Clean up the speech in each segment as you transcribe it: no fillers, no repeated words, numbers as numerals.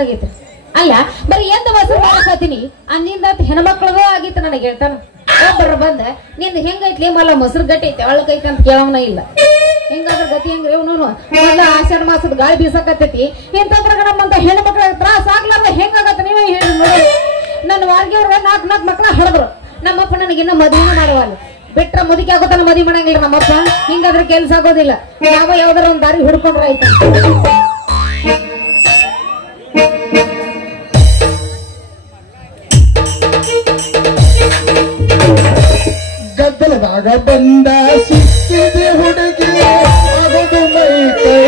ಸಾಕಾಗೈತಿ. ಅಲ್ಲ ಬರೀ ಎಂತ ಮೊಸರು ಮಾಡಕತ್ತೀನಿ ಅಂದಿಂದ ಹೆಣ್ಮಕ್ಳದು ಆಗಿತ್ತು. ನನಗೆ ಹೇಳ್ತಾನ ಒಬ್ಬರ ಬಂದ ನಿಂದ ಹೆಂಗೈತ್ಲಿ ಮಲ್ಲ ಮೊಸರು ಗಟ್ಟಿ ಐತೆ ಒಳಗೈತೆ ಅಂತ ಕೇಳವನ ಇಲ್ಲ. ಹೆಂಗಾದ್ರ ಗತಿ ಹೆಂಗ್ರಿ ಅವನು ಮೊದ್ಲ ಆಷಾಢ ಮಾಸದ ಗಾಳಿ ಬೀಸಕತ್ತೈತಿ ಇಂತಂದ್ರ ನಮ್ಮಂತ ಹೆಣ್ಮಕ್ಳ ತ್ರಾಸ ಆಗ್ಲಾರ್ದ ಹೆಂಗಾಗತ್ತ ನೀವೇ ಹೇಳಿ ನೋಡಿ. ನನ್ನ ವಾರ್ಗಿಯವ್ರ 4 ಮಕ್ಳ ಹಳದ್ರು. ನಮ್ಮಪ್ಪ ನನಗಿನ್ನ ಮದುವೆ ಮಾಡುವಲ್ಲ ಬಿಟ್ರ ಮುದುಕಿ ಆಗೋತನ ಮದುವೆ ಮಾಡಂಗಿಲ್ಲ ನಮ್ಮಪ್ಪ. ಹಿಂಗಾದ್ರೆ ಕೆಲ್ಸ ಆಗೋದಿಲ್ಲ. ಯಾವ ಯಾವ್ದಾರ ಒಂದ್ ದಾರಿ ಹುಡ್ಕೊಂಡ್ರ ಆಯ್ತು. ಗದ್ದಲದಾಗ ಬಂದ ಸಿಕ್ಕಿದೆ ಹುಡುಗಿ ಆಗದು ಮೈ ಕೈ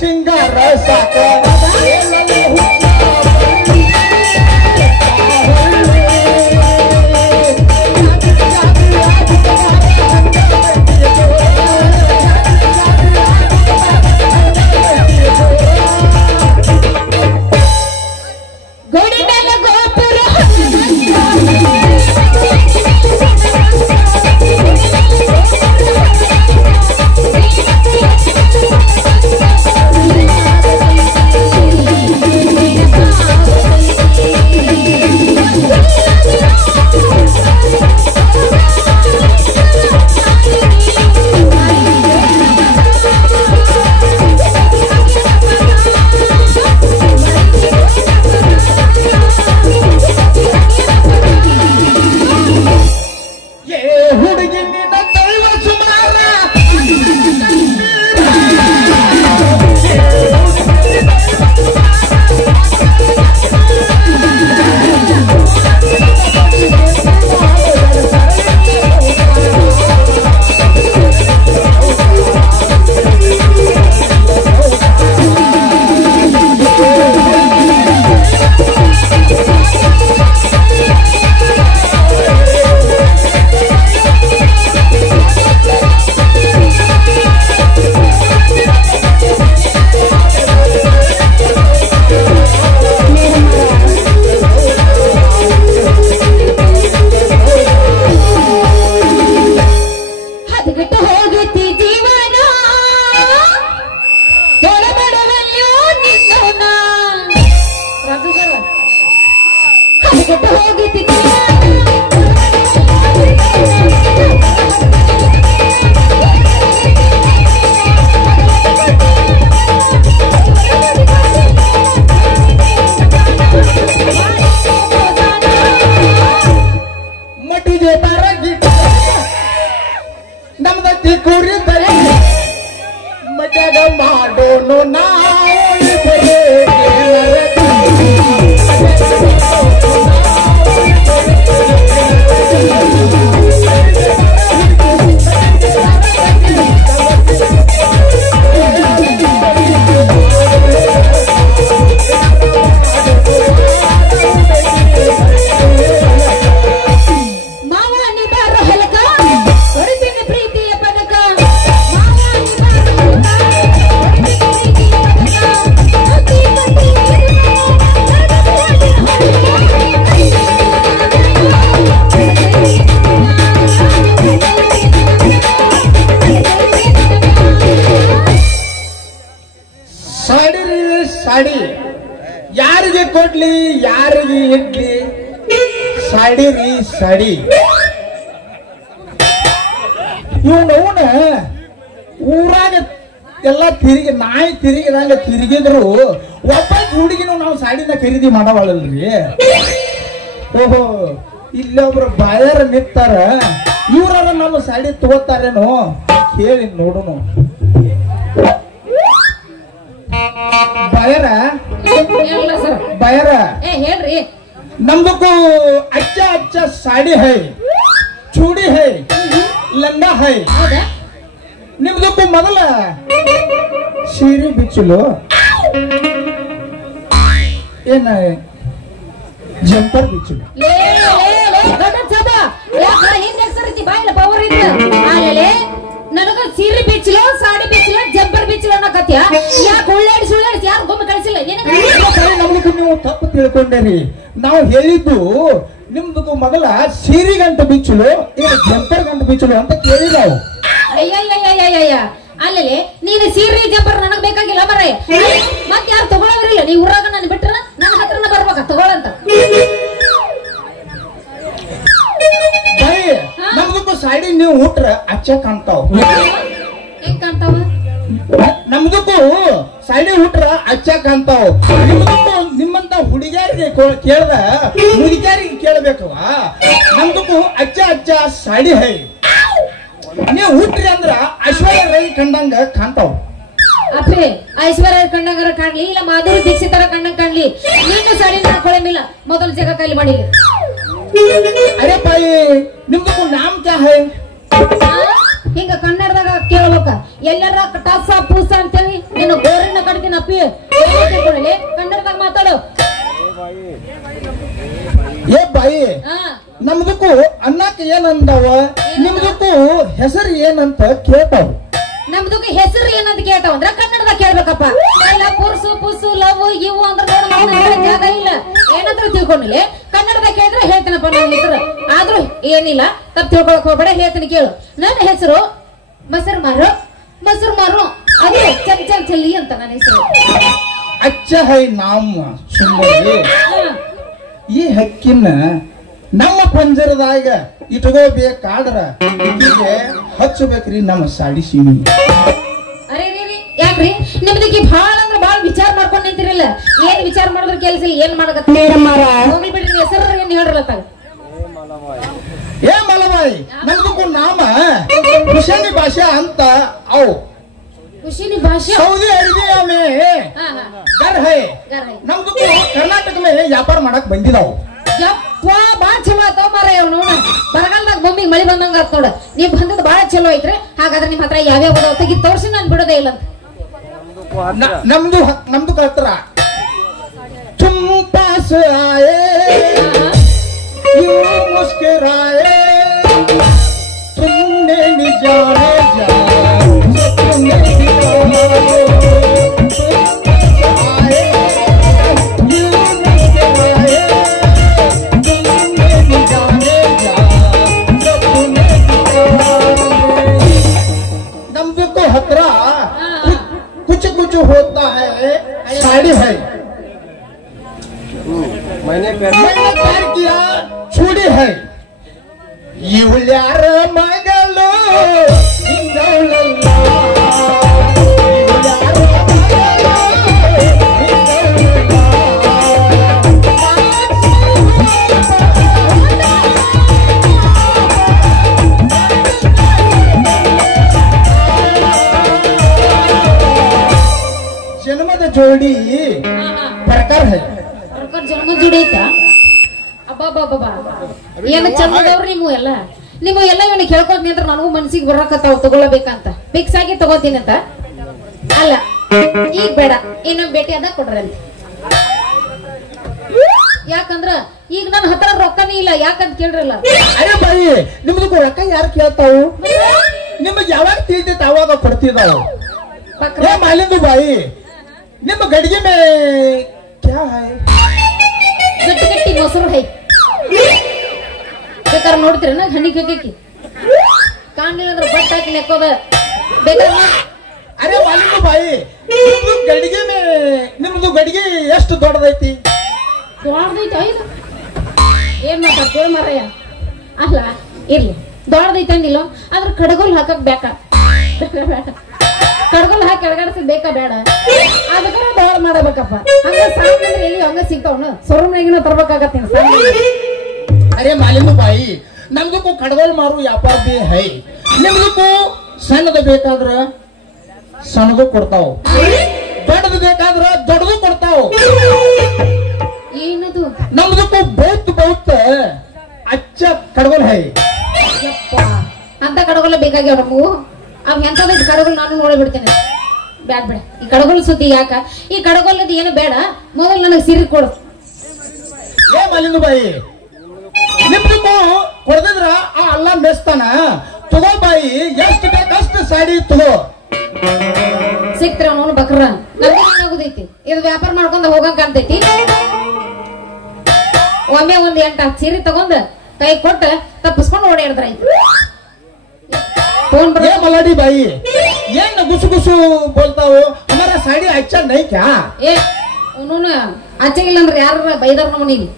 ಸಿಂಗಾರ ಸಾಕ ನಮ್ದ ತಿಕ್ಕೂರಿ ಮಾಡೋನು ನಾವು ಇಬ್ಬರೇ ಸಾಡಿ ಯಾರಿಗೆ ಕೊಡ್ಲಿ ಯಾರಿಗೆ ಇಡ್ಲಿ ಸಾಡಿ ರೀ ಸಾಡಿ ಇವನವನ ಊರಾಗ ಎಲ್ಲ ತಿರುಗಿ ನಾಯಿ ತಿರುಗಿದಂಗ ತಿರುಗಿದ್ರು ಒಬ್ಬ ಹುಡುಗಿನೂ ನಾವು ಸಾಡಿನ ಖರೀದಿ ಮಾಡವಳಲ್ರಿ. ಓಹೋ ಇಲ್ಲೊಬ್ರು ಬಾಯರ ನಿಂತಾರ ಇವ್ರ ನಮ್ಮ ಸಾಡಿ ತಗೋತಾರೇನೋ ಕೇಳಿ ನೋಡುನು. ಬಾಯರ ಬಾಯರ ಹೇಳ್ರಿ ನಮ್ದಕ್ಕೂ अच्छा अच्छा साड़ी है चूड़ी है लंगा है ನಿಮ್ದಕ್ಕೂ ಮೊದಲ ಸೀರೆ ಬಿಚ್ಚಲು ಏನ ಜಂಪರ್ ಬಿಚ್ಚಲು ನನಗ ಸೀರೆ ಬಿಚ್ಚಲು ಸಾಡಿ ಬಿಚ್ಚಲು ಜಂಪರ್ ಬಿಚ್ಚಲು ಅನ್ನಕತ್ಯ ಯಾಕೆ ಉಳ್ಳಾಡಿ ಸುಳ್ಳಾಡಿ ಯಾರು ಗೊಮ್ಮ ಕಳಿಸಿಲ್ಲ ನಮ್ದಕ್ಕೂ ನೀವು ತಪ್ಪು ತಿಳ್ಕೊಂಡೇರಿ. ನಾವು ಹೇಳಿದ್ದು ನಿಮ್ದಕ್ಕೂ ಮೊದಲ ಸೀರೆ ಗಂಟು ಬಿಚ್ಚಲು ಈಗ ಜಂಪರ್ ಗಂಟು ಬಿಚ್ಚಲು ಅಂತ ಕೇಳಿ ನಾವು. ಅಯ್ಯಯ್ಯಯ್ಯಯ್ಯಯ್ಯ ಅಲ್ಲೇ ನೀನು ಸೀರೆ ಜಂಪರ್ ನನಗ್ ಬೇಕಾಗಿಲ್ಲ ಮರ ಮತ್ ಯಾರು ತಗೊಳವ್ರಿಲ್ಲ ನೀವ್ ಊರಾಗ ನಾನು ಬಿಟ್ರ ನನ್ನ ಹತ್ರನ ಬರ್ಬೇಕ ತಗೊಳಂತ. ನಮ್ದಕ್ಕೂ ಸಾಡಿ ನೀವು ಉಟ್ರ ಅಚ್ಚ ಕಾಣ್ತಾವ. ಹೆಂಗ್ ಕಾಣ್ತಾವ? ನಮ್ದಕ್ಕೂ ಸಾಡಿ ಉಟ್ರ ಅಚ್ಚ ಕಾಣ್ತಾವ. ನಿಮ್ದಕ್ಕೂ ನಿಮ್ಮಂತ ಹುಡುಗಿಯರಿಗೆ ಕೇಳ್ದ ಹುಡುಗಿಯರಿಗೆ ಕೇಳ್ಬೇಕವ. ನಮ್ದಕ್ಕೂ ಅಚ್ಚ ಅಚ್ಚ ಸಾಡಿ ಹೈ ನೀವು ಹುಟ್ರಿ ಅಂದ್ರ ಐಶ್ವರ್ಯ ರೈ ಕಂಡಂಗ ಕಾಣ್ತಾವ. ಅಪ್ಪೆ ಐಶ್ವರ್ಯ ಕಂಡಂಗಾರ ಕಾಣ್ಲಿ ಇಲ್ಲ ಮಾಧುರಿ ದೀಕ್ಷಿತರ ಕಂಡಂಗ ಕಾಣ್ಲಿ ನೀನು ಸಾಡಿ ಹಾಕೊಳ್ಳಿಲ್ಲ ಮೊದಲ ಜಾಗ ಕೈಲಿ ಮಾಡಿ. ಅರೆ ಬಾಯಿ ನಿಮ್ದಕ್ಕೂ ನಾಮ್ ಕ್ಯಾ ಹೈ ಹಿಂಗ ಕನ್ನಡದಾಗ ಕೇಳ್ಬೇಕ ಎಲ್ಲರ ಟಾಸ ಪೂಸ ಅಂತೇಳಿ ನೀನು ಗೋರಿನ ಕಡ್ತೀನಿ ಅಪ್ಪಿ ಕನ್ನಡದಾಗ ಮಾತಾಡು. ಏ ಬಾಯಿ ನಮ್ದಕ್ಕೂ ಅನ್ನಕ್ಕೆ ಏನಂದವ ನಿಮ್ದಕ್ಕೂ ಹೆಸರು ಏನಂತ ಕೇಳ್ತಾವ. ನಮ್ದಕ್ಕೆ ಹೆಸರು ಏನಂತ ಕೇಳ್ತಾವ ಅಂದ್ರ ಕನ್ನಡದಾಗ ಕೇಳ್ಬೇಕಪ್ಪ. ಎಲ್ಲ ಪುರ್ಸು ಪುಸ್ಸು ಲವ್ ಇವು ಅಂದ್ರೆ ಜಾಗ ಇಲ್ಲ ಏನಂತ ತಿಳ್ಕೊಂಡಿಲ್ಲ. ಕನ್ನಡದಾಗ ಕೇಳಿದ್ರೆ ಹೇಳ್ತೀನಪ್ಪ ನನ್ನ ಹೆಸರು ಆದ್ರೂ ಏನಿಲ್ಲ ತಪ್ಪು ತಿಳ್ಕೊಳಕ್ ಹೋಗ್ಬೇಡ ಹೇಳ್ತೀನಿ ಕೇಳು. ನನ್ನ ಹೆಸರು ಮೊಸರು ಮಾರು ಅದೇ ಚಲ್ ಚಲ್ ಚಲ್ಲಿ ಅಂತ ನನ್ನ ಹೆಸರು. ಅಚ್ಚ ಹೈ ನಾಮ ಸುಂದರಿ ಈ ಹಕ್ಕಿನ ನಮ್ಮ ಪಂಜರದಾಗ ಇಟ್ಕೋಬೇಕಾದ್ರ ಈಗೆ ಹಚ್ಚಬೇಕ್ರಿ ನಮ್ಮ ಸಾಡಿ ಸೀಮಿ. ಅರೆ ಯಾಕ್ರಿ ನಿಮ್ದಕ್ಕೆ ಬಹಳ ಅಂದ್ರ ಬಹಳ ವಿಚಾರ ಮಾಡ್ಕೊಂಡ್ ನಿಂತಿರಲ್ಲ. ಏನ್ ವಿಚಾರ ಮಾಡಿದ್ರ ಕೆಲಸ ಇಲ್ಲ ಏನ್ ಮಾಡಕತ್ತ ಹೋಗ್ಲಿ ಬಿಡ್ರಿ ಹೆಸರು ಏನ್ ಹೇಳ್ರಲ್ಲ. ಏ ಮಲಬಾಯಿ ನಮ್ದಕ್ಕೂ ನಾಮ ಕುಶಾನಿ ಭಾಷಾ ಅಂತ ಅವು ಖುಷಿನಿ ಭಾಷೆ ಸೌದಿ ಅರೇಬಿಯಾ ಮೇ ಗರ್ ಹೈ ನಮ್ದಕ್ಕೂ ಕರ್ನಾಟಕ ಮೇ ವ್ಯಾಪಾರ ಮಾಡಕ್ ಬಂದಿದಾವು. ಯಪ್ಪ ಬಾಳ ಚಲೋ ಆಯ್ತವ ಮಾರ ನೋಡ ಬರಗಾಲದಾಗ ಬೊಮ್ಮಿಗೆ ಮಳಿ ಬಂದಂಗ ಆತ್ ನೋಡ. ನೀವ್ ಬಂದದ್ ಬಾಳ ಚಲೋ ಐತ್ರಿ. ಹಾಗಾದ್ರೆ ನಿಮ್ ಹತ್ರ ಯಾವ್ಯಾವ ಅದಾವ ತೆಗಿ ತೋರ್ಸಿ ನಾನು ಬಿಡೋದೇ ಇಲ್ಲ. ನಮ್ದು ಹತ್ರ ಚುಂಪಾಸ್ ಆಯೇ यूं मुस्कुराए तुमने निजाने जा तुमने आए यूं मुस्कुराए तुमने निजाने जा तुमने नमको हतरा कुछ कुछ होता है साड़ी है मैंने प्यार किया छुड़ी है इवल्यार मगलो ಜನ್ಮದ ಜೋಡಿ ಪ್ರಕಾರ ಹೈ ಸರ್ಕಾರ ಜನ್ಮ ಜುಡೈತಾ ಅಬ್ಬಾ ಏನ ಚಂದದವ್ರು ನೀವು ಎಲ್ಲ ಇವನಿಗೆ ಹೇಳ್ಕೊತೀನಿ ಅಂದ್ರೆ ನನಗೂ ಮನ್ಸಿಗೆ ಬರಕತ್ತಾವ ತಗೊಳ್ಬೇಕಂತ ಫಿಕ್ಸ್ ಆಗಿ ತಗೋತೀನಿ ಅಂತ ಅಲ್ಲ ಈಗ ಬೇಡ ಇನ್ನೊಂದು ಭೇಟಿ ಅದ ಕೊಡ್ರಿ ಯಾಕಂದ್ರ ಈಗ ನನ್ನ ಹತ್ರ ರೊಕ್ಕನೇ ಇಲ್ಲ ಯಾಕಂತ ಕೇಳ್ರಲ್ಲ ಅರೆ ಬಾಯಿ ನಿಮ್ದು ರೊಕ್ಕ ಯಾರು ಕೇಳ್ತಾವು ನಿಮಗೆ ಯಾವಾಗ ತಿಳಿತೈತೆ ಅವಾಗ ಕೊಡ್ತಿದ್ದಾವು ಏ ಮಾಲಿಂದು ಬಾಯಿ ನಿಮ್ಮ ಗಡಿಗೆ ಮೇ ಕ್ಯಾ ಹೈ ಗಟ್ಟಿ ಗಟ್ಟಿ ಮೊಸರು ಹೈ ಬೇಕಾದ್ರೆ ನೋಡ್ತೀರ ಹಣ್ಣಿ ಕಕ್ಕಿ ಕಾಣ್ಲಿಲ್ಲ ಅಂದ್ರೆ ಬಟ್ ಹಾಕಿ ನೆಕ್ಕೋದ ಬೇಕಾದ್ರೆ ಅರೆ ಮಾಲಿಂದು ಬಾಯಿ ನಿಮ್ದು ಗಡಿಗೆ ಎಷ್ಟು ದೊಡ್ಡದೈತಿ ದೊಡ್ಡದೈತೆ ಐದು ಏನ್ ಮಾತಾಡ್ತೀರ ಮಾರಯ್ಯ ಅಲ್ಲ ಇರ್ಲಿ ದೊಡ್ಡದೈತೆ ಅಂದಿಲ್ಲ ಆದ್ರೆ ಕಡಗೋಲ್ ಹಾಕಕ್ ಬೇಕಾ ಕಡಗೋಲ್ ಹಾಕಿ ಎಳಗಾಡ್ಸದ್ ಬೇಕಾ ಬೇಡ ಅದಕ್ಕೆ ದೊಡ್ಡ ಮಾಡಬೇಕಪ್ಪ ಹಂಗ ಸಾಂಗ್ ಎಲ್ಲಿ ಹಂಗ ಸಿಗ್ತಾವನು ಸೊರಮ್ನಾಗಿನ ತರ್ಬೇಕಾಗತ್ತೀನಿ ಅರೆ ಮಾಲಿಂದು ಬಾಯಿ ನಮ್ದಕ್ಕೂ ಕಡಗೋಲ್ ಮಾರು ವ್ಯಾಪಾರ ಬಿ ಹೈ ನಿಮ್ದಕ್ಕೂ ಸಣ್ಣದು ಬೇಕಾದ್ರ ಸಣ್ಣದು ಕೊಡ್ತಾವ ದೊಡ್ಡದು ಬೇಕಾದ್ರ ದೊಡ್ಡದು ಕೊಡ್ತಾವ ಏನದು ನಮ್ದಕ್ಕೂ ಬಹುತ್ ಅಚ್ಚ ಕಡಗೋಲ್ ಹೈ ಅಂತ ಕಡಗೋಲ ಬೇಕಾಗ್ಯಾವ ನಮಗೂ ಅವ್ ಎಂತದೈತಿ ಕಡಗೋಲ್ ನಾನು ನೋಡಿಬಿಡ್ತೇನೆ ಬ್ಯಾಡ್ ಬೇಡ ಈ ಕಡಗೋಲ್ ಸುದ್ದಿ ಯಾಕ ಈ ಕಡಗೋಲದ ಏನು ಬೇಡ ಮೊದಲು ನನಗೆ ಸಿರಿ ಕೊಡು ಏ ಮಾಲಿಂದು ಬಾಯಿ ನಿಮ್ದಕ್ಕೂ ಕೊಡದಿದ್ರ ಆ ಅಲ್ಲ ಮೆಸ್ತಾನ ತಗೋ ಬಾಯಿ ಎಷ್ಟು ಬೇಕಷ್ಟು ಸಾಡಿ ತಗೋ ಸಿಕ್ತರ ಅವನು ಬಕ್ರ ನಗುದೈತಿ ಇದು ವ್ಯಾಪಾರ ಮಾಡ್ಕೊಂಡ ಹೋಗಂಗ ಕಾಣ್ತೈತಿ ಒಮ್ಮೆ ಒಂದ್ 8 ಸೀರೆ ತಗೊಂಡ್ ಕೈ ಕೊಟ್ಟ ತಪ್ಪಿಸ್ಕೊಂಡು ಓಡಾಡಿದ್ರಾಯ್ತು ಫೋನ್ ಏ ಮಲಾಡಿ ಬಾಯಿ ಏನ್ ಗುಸು ಗುಸು ಬೋಲ್ತಾವು ಹಮಾರ ಸಾಡಿ ಅಚ್ಚ ನೈ ಕ್ಯಾ ಏ ಅವನು ಆಚೆಗಿಲ್ಲ ಅಂದ್ರೆ ಯಾರ ಬೈದಾರ ನಮ್ಮನಿಗೆ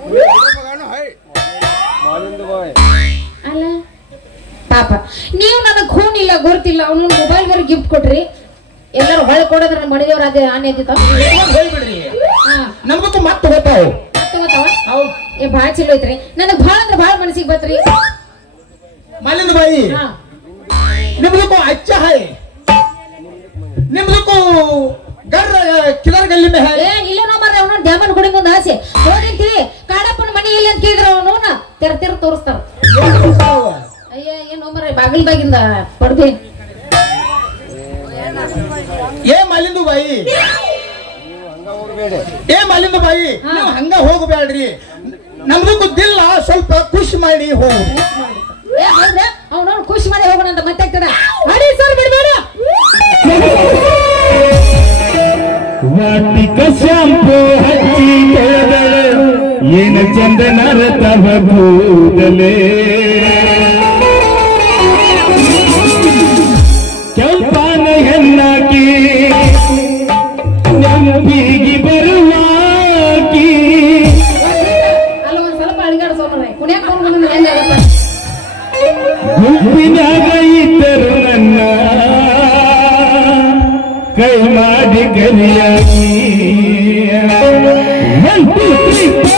ಅಲ್ಲ ಪಾಪ ನೀವು ನನಗ್ ಖೂನ್ ಇಲ್ಲ ಗುರ್ತಿಲ್ಲ ಅವನು ಮೊಬೈಲ್ ಬೇರೆ ಗಿಫ್ಟ್ ಕೊಟ್ರಿ ಎಲ್ಲರೂ ಹೊಳೆ ಕೊಡೋದ್ರ ಮಡಿದೇವ್ರ ಅದೇ ಆನೆ ಆಯ್ತಿತ್ತ ಹೇಳ್ಬಿಡ್ರಿ ನಮ್ಗಕ್ಕೂ ಮತ್ ತಗೋತಾವು ಏ ಬಾಳ ಚಲೋ ಐತ್ರಿ ನನಗ್ ಬಾಳ ಅಂದ್ರೆ ಬಾಳ ಮನಸ್ಸಿಗೆ ಬತ್ರಿ ಮಾಲಿಂದ ಬಾಯಿ ನಿಮ್ದಕ್ಕೂ ಅಚ್ಚ ಹೈ ನಿಮ್ದಕ್ಕೂ ಗರ್ರ ಕಿಲರ್ ಗಲ್ಲಿ ಮೇ ಹೈ ಏ ಇಲ್ಲ ಮಾರ್ರೆ ಅವನು ಡ್ಯಾಮನ್ ಗುಡಿ ಮುಂದೆ ಆಸೆ ಹೋಗಿಂತೀವಿ ಕಾಡಪ್ಪನ ಮನೆ ಇಲ್ಲ ಅಂತ ಕೇಳಿದ್ರ ಅವನು ತೆರ ತೋರಿಸ್ತಾರ ಅಯ್ಯ ಏನು ಮಾರ್ರೆ ಬಾಗಿಲ್ದಾಗಿಂದ ಪಡ್ದೆ ಏ ಮಾಲಿಂದು ಬಾಯಿ ನೀವು ಹಂಗ ಹೋಗಬೇಡ್ರಿ ನಮ್ದಕ್ಕೂ ದಿಲ್ಲ ಸ್ವಲ್ಪ ಖುಷಿ ಮಾಡಿ ಹೋಗಿ ಅವನವ್ನು ಖುಷಿ ಮಾಡಿ ಹೋಗೋಣ ಅಂತ ಮತ್ತೆ ಆಗ್ತದ ಮಾಡಿ ಸರ್ ಬಿಡ್ಬೇಡ ವಾಟಿಕ ಶಾಂಪು ಹಚ್ಚಿ ತೊಳೆದಳು ಏನ ಚಂದನರ ತವ ಕೂದಲೇ ಕೆಂಪಾನ ಹೆಣ್ಣಾಕಿ ನೆಂಪಿಗೆ ಬರುವಾಕಿ ಅಲ್ಲ ಒಂದ್ ಸ್ವಲ್ಪ ಅಳಿಗಾಡ ಸೋಮರ ಕುಣಿಯಾಕ ಹೋಗೋಣ ಹೆಂಗಾಗತ್ತ ಗುಂಪಿನಾಗ ಇದ್ದರು ನನ್ನ ಕೈ ಮಾಡಿ ಕರಿಯಾಗಿ 1 2 3 ಏ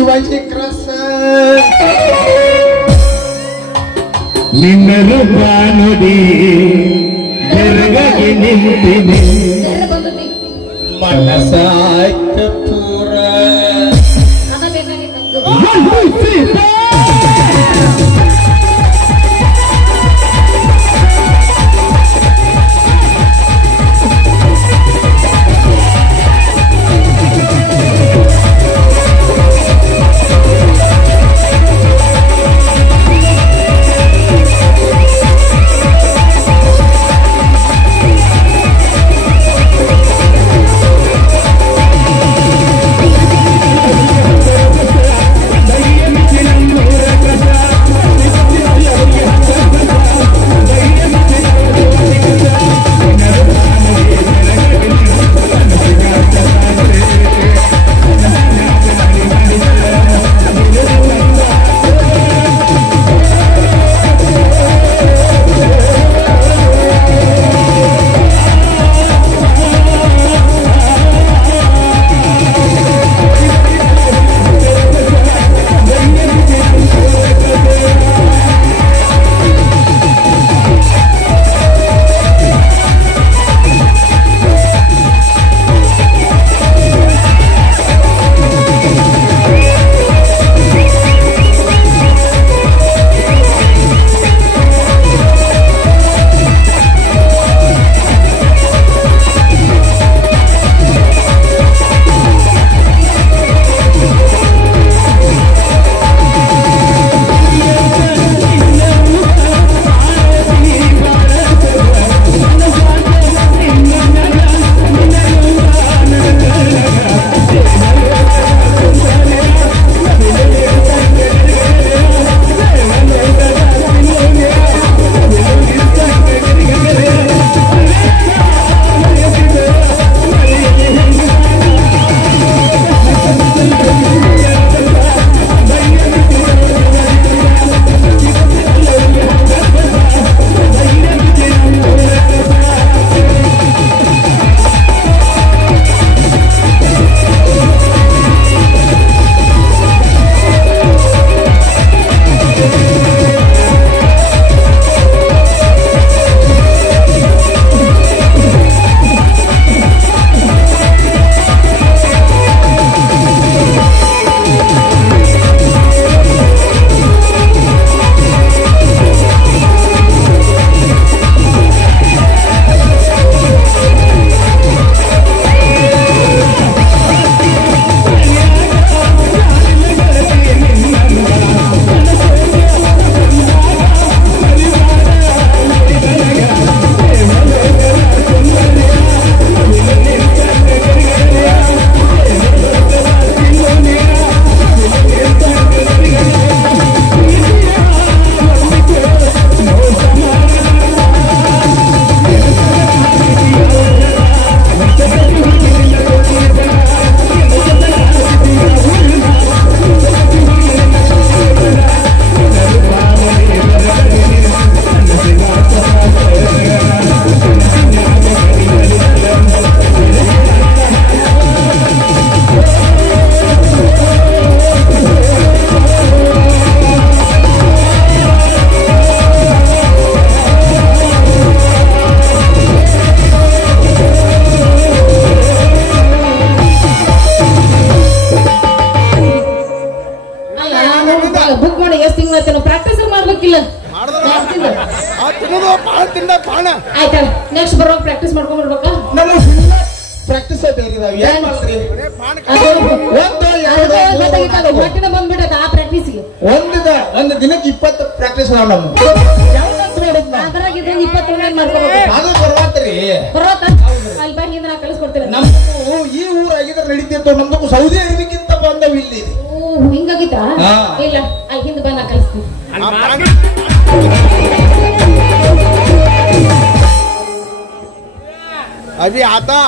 ಶಿವಾಜಿ ಕ್ರಾಸ್ ನಿನ್ನ ರೂಪ ನೋಡಿ ಬೆರಗಾಗಿ ನಿಂತಿನಿ ಬೇರೆ ಬಂದತಿ ಮನಸಾಯ್ತ ಪೂರ ಅದ ಬೇಕಾಗಿತ್ತು ಪ್ರಾಕ್ಟೀಸ್ ಮಾಡ್ಬೇಕಿಲ್ಲ ಆಯ್ತಲ್ಲ ನೆಕ್ಸ್ಟ್ ಬರೋ ಪ್ರಾಕ್ಟೀಸ್ ಮಾಡ್ಕೊಂಡ್ ಬರ್ಬೇಕಾ ನಮ್ಮ ಪ್ರಾಕ್ಟೀಸ್ ಏನ್ ಮಾಡ್ತೀರಿ ಹೊಟ್ಟಿನ ಬಂದ್ಬಿಟ್ಟದ ಆ ಪ್ರಾಕ್ಟೀಸ್ಗೆ ಒಂದು ದಿನಕ್ಕೆ 20 ಪ್ರಾಕ್ಟೀಸ್ ಅದಾವ ನಮ್ಮ ಅದ್ರಾಗ ಇದನ್ನ 20 ಮಾಡ್ಕೋಬೇಕು ಅದು ಬರ್ವಾತ್ರಿ ಬರೋತ ಅಲ್ಲಿ ಬಾ ಹಿಂದೆ ನಾ ಕಳಿಸ್ಕೊಡ್ತೀನಿ ನಮ್ದು ಈ ಊರಾಗಿದ್ರೆ ನಡೀತಿತ್ತು ನಮ್ದು ಸೌದಿ ಅರೇಬಿಯಕ್ಕಿಂತ ಬಂದವು ಇಲ್ಲಿ ಓ ಹಿಂಗಾಗಿತ್ತಾ ಇಲ್ಲ ಅಲ್ಲಿ ಹಿಂದೆ ಬಾ ನಾ ಕಳಿಸ್ತೀನಿ अभी आता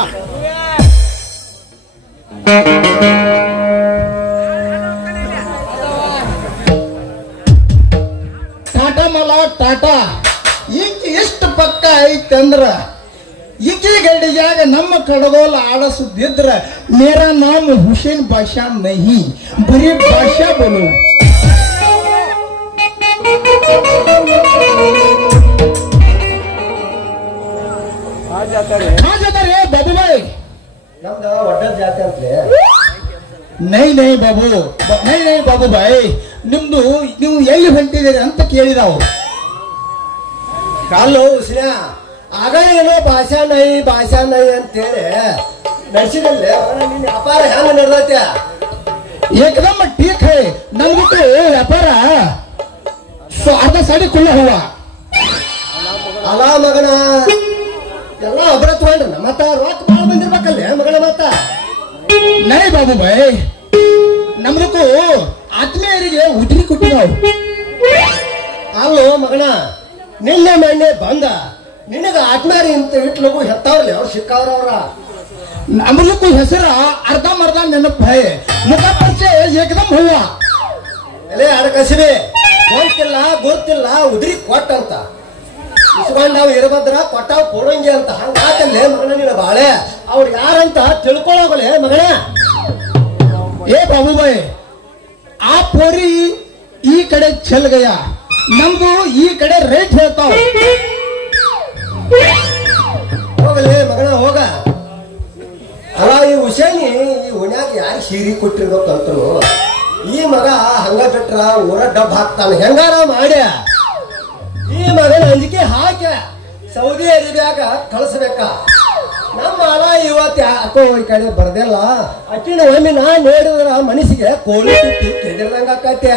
ಟಾಟಾ ಮಲ ಟಾಟಾ ಈಗ ಎಷ್ಟು ಪಕ್ಕ ಐತೆ ಅಂದ್ರ ಈಕಿ ಗಡಿಯಾಗ ನಮ್ಮ ಕಡಗೋಲ ಆಡಸುದಿದ್ರ ಮೇರಾ ನಾಮ್ ಹುಸೇನ್ ಬಾಷಾ ನಹಿ ಬರೀ ಬಾಷಾ ಬೋಲು. हाँ जाता रे बाबू भाई ನಮ್ದು ಒಡ್ಡ ಜಾತಿ ಅಂತಲೇ. नहीं बाबू नहीं बाबू भाई ನಿಮ್ದು ನೀವು ಎಲ್ಲಿ ಹೊಂಟಿದ್ದೀರಿ ಅಂತ ಕೇಳಿದಾವು. ಕಾಲು ಉಸಿನ ಆಗ ಏನೋ ಭಾಷಾ ನೈ ಅಂತೇಳಿ ನಡೆಸಿದಲ್ಲಿ ನಿನ್ನ ವ್ಯಾಪಾರ ಹೆಂಗ ನಡೆದೈತೆ? एकदम ठीक है. नमಗೂ ವ್ಯಾಪಾರ ಆधा साड़ी खुला हुआ. ಅಲ್ಲ ಮಗನ ಎಲ್ಲ ಒಬ್ಬರ ತಗೊಂಡ್ರ ಮತ್ತ ರೊಕ್ಕ ಬಾಳ ಬಂದಿರ್ಬೇಕಲ್ಲೇ ಮಗನ ಮತ್ತ. नहीं बाबू भाई ನಮ್ದಕ್ಕೂ ಆತ್ಮೀಯರಿಗೆ ಉದ್ರಿ ಕೊಟ್ಟಿದ್ದಾವು. ಅಲ್ಲೋ ಮಗನ ನಿನ್ನೆ ಮೊನ್ನೆ ಬಂದ ನಿನಗ ಆತ್ಮಾರಿ ಅಂತ ಇಟ್ಲಗು ಹೆತ್ತವ್ರಲ್ಲ ಅವ್ರು ಸಿಕ್ಕವ್ರವ್ರ. ನಮ್ದಕ್ಕೂ ಹೆಸರ ಅರ್ಧಂಬರ್ಧ ನೆನಪು ಹೈ ಮುಖ ಪರಿಚಯ ಏಕದಮ್ ಹುವಾ. ಎಲೆ ಯಾರ ಕಸಿಬಿ ಗೊತ್ತಿಲ್ಲ ಉದ್ರಿ ಕೊಟ್ಟಂತ ಇಸ್ಕೊಂಡ್ ನಾವು ಇರಬದ್ರ ಕೊಟ್ಟಾವ್ ಕೊಡಂಗೆ ಅಂತ ಹಂಗಾತಲ್ಲೇ ಮಗನ ನಿನ್ನ ಬಾಳೆ ಅವ್ರು ಯಾರಂತ ತಿಳ್ಕೊಳ್ಳೋಗಲೇ ಮಗನ. ए बाबू भाई ಆ ಪೋರಿ ಈ ಕಡೆ ಚಲ್ ಗಯಾ ನಮ್ದು ಈ ಕಡೆ ರೇಟ್ ಹೇಳ್ತಾವ. ಹೋಗಲೇ ಮಗನ ಹೋಗ. ಅಲ್ಲ ಈ ಹುಸೇನಿ ಈ ಓಣ್ಯಾಗ ಯಾರು ಸೀರಿ ಕೊಟ್ಟಿರ್ಬೇಕು ಅಂತನು ಈ ಮಗ ಹಂಗ ಬಿಟ್ರ ಊರ ಡಬ್ಬ ಹಾಕ್ತಾನ ಹೆಂಗಾರ ಮಾಡ್ಯ. ಈ ಮಗನ ಅಂಜಿಕೆ ಹಾಕ್ಯ ಸೌದಿ ಅರೇಬಿಯಾಗ ಕಳಿಸ್ಬೇಕ. ನಮ್ಮ ಅಲ ಇವತ್ತು ಯಾಕೋ ಈ ಕಡೆ ಬರ್ದಿಲ್ಲ ಅಕ್ಕಿನ ಒಮ್ಮೆ ನಾ ನೋಡಿದ್ರ ಮನಸ್ಸಿಗೆ ಕೋಳಿ ತುಟ್ಟಿ ಕೆದಿರ್ದಂಗ ಆಕತ್ಯ.